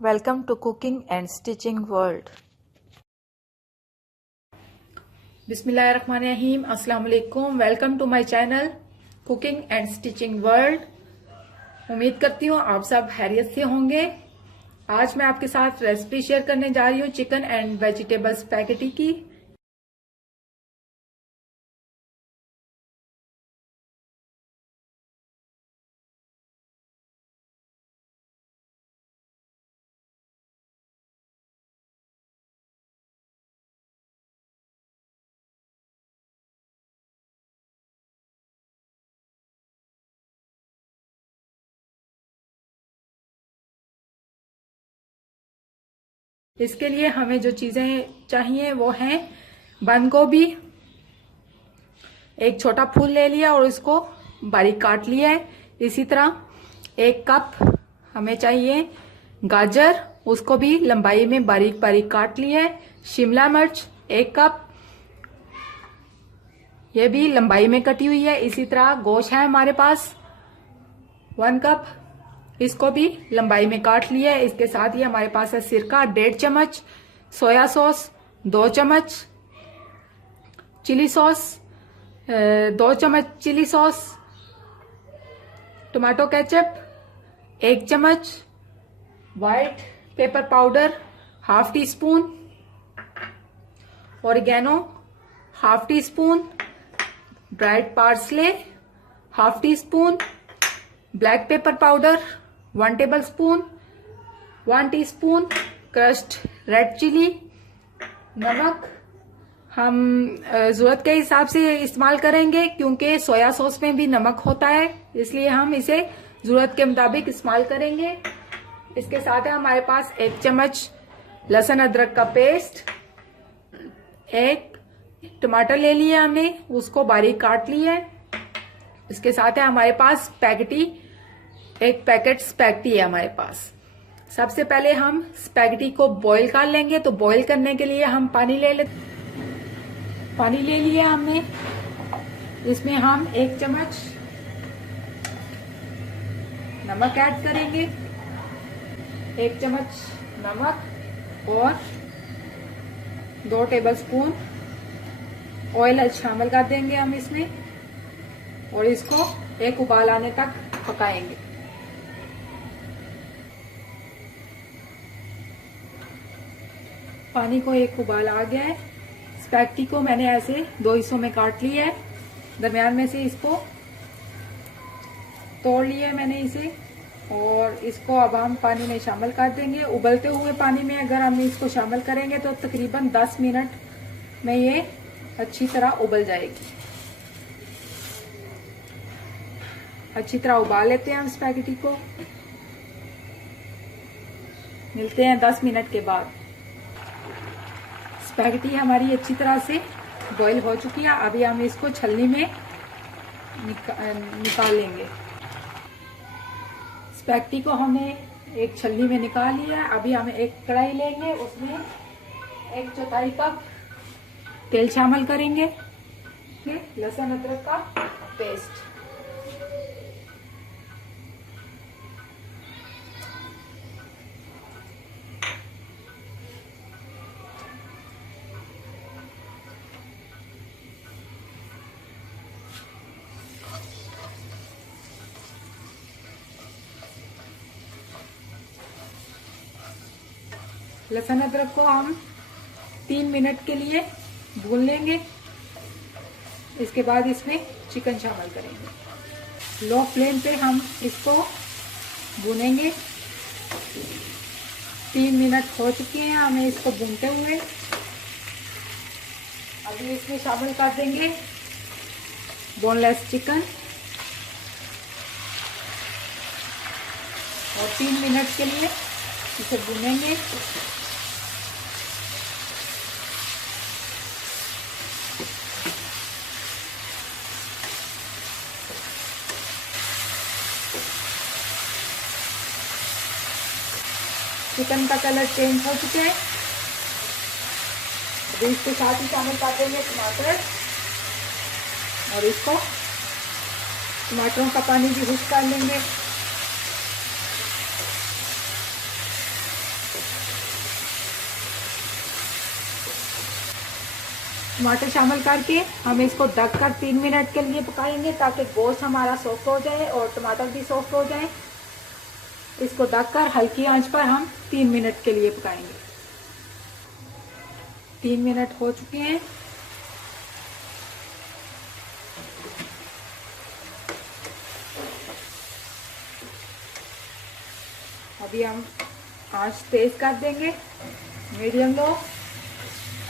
Welcome to Cooking and Stitching World. बिस्मिल्लाहिर्रहमानिर्रहीम, अस्सलाम वालेकुम। Welcome to my channel cooking and stitching world. उम्मीद करती हूँ आप सब खैरियत से होंगे। आज मैं आपके साथ रेसिपी शेयर करने जा रही हूँ चिकन एंड वेजिटेबल स्पैगेटी की। इसके लिए हमें जो चीजें चाहिए वो हैं बंद गोभी, एक छोटा फूल ले लिया और इसको बारीक काट लिया है। इसी तरह 1 कप हमें चाहिए गाजर, उसको भी लंबाई में बारीक बारीक काट लिया है। शिमला मिर्च 1 कप, ये भी लंबाई में कटी हुई है। इसी तरह गोश्त है हमारे पास 1 कप, इसको भी लंबाई में काट लिया है। इसके साथ ही हमारे पास है सिरका 1.5 चम्मच, सोया सॉस 2 चम्मच, चिली सॉस 2 चम्मच चिली सॉस, टमाटो केचप 1 चम्मच, white pepper powder 1/2 teaspoon, oregano 1/2 teaspoon, dried parsley 1/2 teaspoon, black pepper powder 1 tablespoon, 1 teaspoon crushed red chilli. नमक हम जरूरत के हिसाब से इस्तेमाल करेंगे क्योंकि सोया सॉस में भी नमक होता है, इसलिए हम इसे जरूरत के मुताबिक इस्तेमाल करेंगे। इसके साथ है हमारे पास 1 चम्मच लहसुन अदरक का पेस्ट, 1 टमाटर ले लिया हमने, उसको बारीक काट लिया है। इसके साथ है हमारे पास स्पैगेटी, 1 पैकेट स्पैगेटी है हमारे पास। सबसे पहले हम स्पैगेटी को बॉईल कर लेंगे। तो बॉईल करने के लिए हम पानी ले लिया हमने, इसमें हम 1 चम्मच नमक ऐड करेंगे, 1 चम्मच नमक और 2 टेबलस्पून ऑयल शामिल कर देंगे हम इसमें और इसको 1 उबाल आने तक पकाएंगे। पानी को 1 उबाल आ गया है। स्पैगेटी को मैंने ऐसे 2 हिस्सों में काट लिया है, दरमियान में से इसको तोड़ लिया है मैंने इसे, और इसको अब हम पानी में शामिल कर देंगे। उबलते हुए पानी में अगर हम इसको शामिल करेंगे तो तकरीबन 10 मिनट में ये अच्छी तरह उबल जाएगी। अच्छी तरह उबाल लेते हैं हम स्पैगेटी को। मिलते हैं 10 मिनट के बाद। स्पैगेटी हमारी अच्छी तरह से बॉईल हो चुकी है। अभी हम इसको छलनी में निकाल लेंगे। स्पैगेटी को हमने एक छलनी में निकाल लिया है। अभी हम एक कढ़ाई लेंगे, उसमें 1/4 कप तेल शामिल करेंगे, लहसुन अदरक का पेस्ट, लहसुन अदरक को हम 3 मिनट के लिए भून लेंगे। इसके बाद इसमें चिकन शामिल करेंगे। लो फ्लेम पे हम इसको भूनेंगे। 3 मिनट हो चुके हैं हमें इसको भूनते हुए। अभी इसमें शामिल कर देंगे बोनलेस चिकन और 3 मिनट के लिए इसे भूनेंगे। चिकन का कलर चेंज हो चुके हैं। अभी इसके साथ ही शामिल कर देंगे टमाटर और इसको टमाटरों का पानी भी खुश्क कर लेंगे। टमाटर शामिल करके हम इसको ढककर 3 मिनट के लिए पकाएंगे ताकि गोश्त हमारा सॉफ्ट हो जाए और टमाटर भी सॉफ्ट हो जाए। इसको ढककर हल्की आंच पर हम 3 मिनट के लिए पकाएंगे। 3 मिनट हो चुके हैं। अभी हम आंच तेज कर देंगे, मीडियम लो,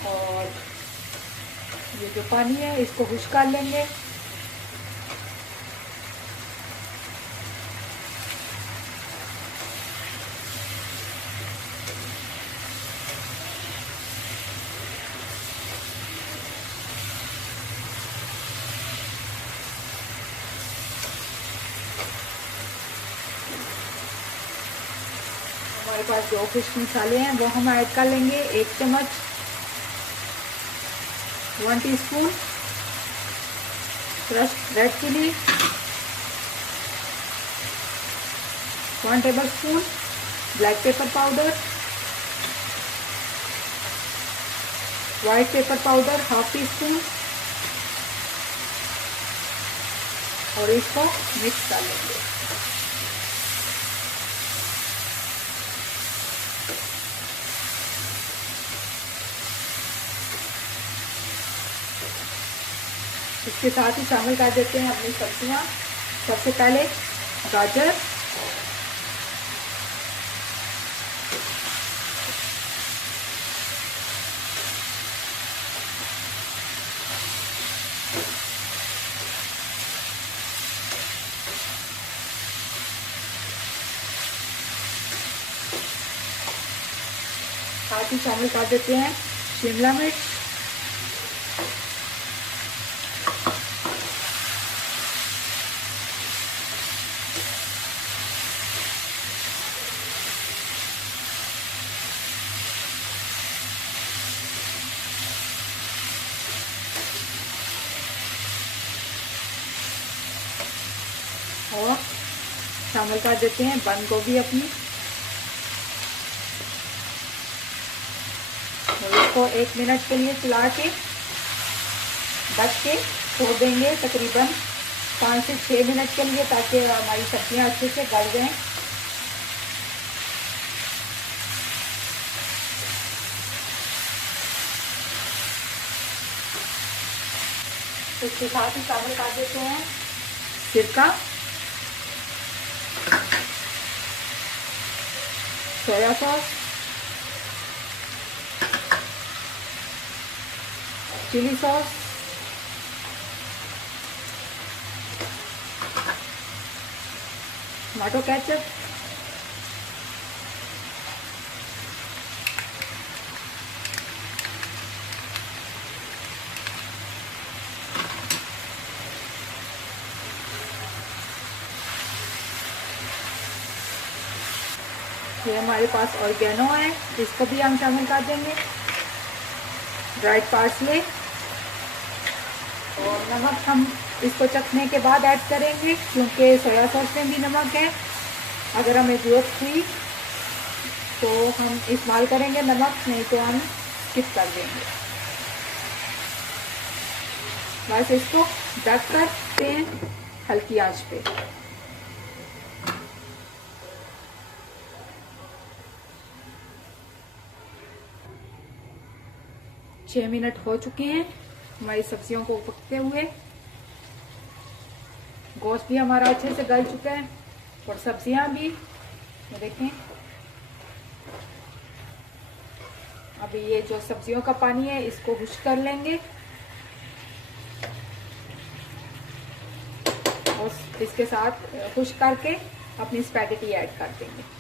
और ये जो पानी है इसको खुश्क कर लेंगे। हमारे पास जो फिश मसाले हैं वो हम ऐड कर लेंगे। 1 चम्मच 1 teaspoon crushed red chilli, 1 tablespoon black pepper powder, white pepper powder 1/2 teaspoon, और इसको मिक्स कर लेंगे। इसके साथ ही शामिल कर देते हैं अपनी सब्जियां। सबसे पहले गाजर, साथ ही शामिल कर देते हैं शिमला मिर्च, और शामिल कर देते हैं बंद गोभी अपनी। और इसको 1 मिनट के लिए चला के ढक के छोड़ देंगे तकरीबन 5 से 6 मिनट के लिए, ताकि हमारी सब्जियां अच्छे से गल जाएं। इसके साथ ही शामिल कर देते हैं सिरका, soya sauce, chilli sauce, tomato ketchup, ये हमारे पास ऑर्गेनो है, इसको भी हम शामिल कर देंगे, ड्राइड पार्सले, और नमक हम इसको चखने के बाद ऐड करेंगे क्योंकि सोया सॉस में भी नमक है। अगर हमें जरूरत हुई तो हम इस्तेमाल करेंगे नमक, नहीं तो हम स्किप कर देंगे। बस इसको ढक कर रखते हैं हल्की आंच पे। 6 मिनट हो चुके हैं हमारी सब्जियों को पकते हुए। गोश्त भी हमारा अच्छे से गल चुका है और सब्जियां भी, ये देखें। अभी ये जो सब्जियों का पानी है इसको खुश्क कर लेंगे और इसके साथ खुश्क करके अपनी स्पैगेटी ऐड कर देंगे।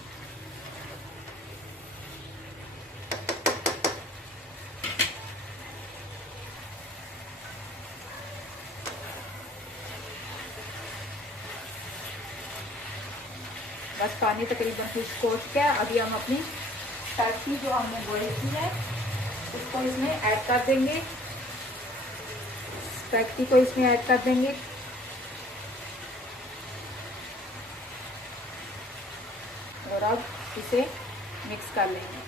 बस पानी तकरीबन खुश्क हो चुका है। अभी हम अपनी स्पैगेटी जो हमने बॉईल की है उसको इसमें ऐड कर देंगे। स्पैगेटी को इसमें ऐड कर देंगे। और अब इसे मिक्स कर लेंगे।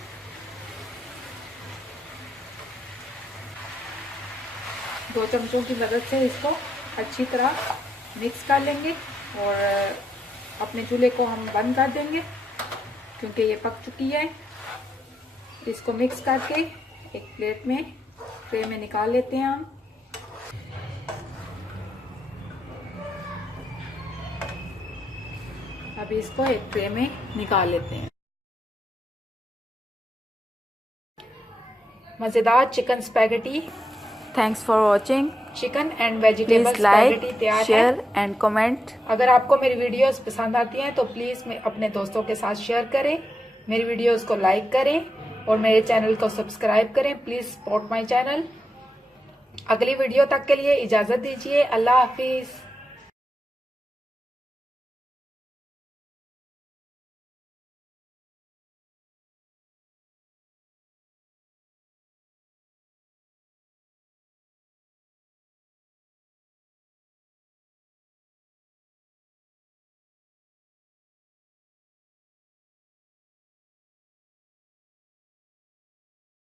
2 चम्मचों की मदद से इसको अच्छी तरह मिक्स कर लेंगे और अपने चूल्हे को हम बंद कर देंगे क्योंकि ये पक चुकी है। इसको मिक्स करके एक प्लेट में ट्रे में निकाल लेते हैं हम। अभी इसको एक ट्रे में निकाल लेते हैं। मजेदार chicken spaghetti, thanks for watching. Chicken and vegetable please spaghetti like, तैयार है। Share and comment. अगर आपको मेरी वीडियोस पसंद आती हैं तो प्लीज अपने दोस्तों के साथ शेयर करें, मेरी वीडियोस को लाइक करें और मेरे चैनल को सब्सक्राइब करें। Please support my channel. अगली वीडियो तक के लिए इजाजत दीजिए। अल्लाह हाफिज।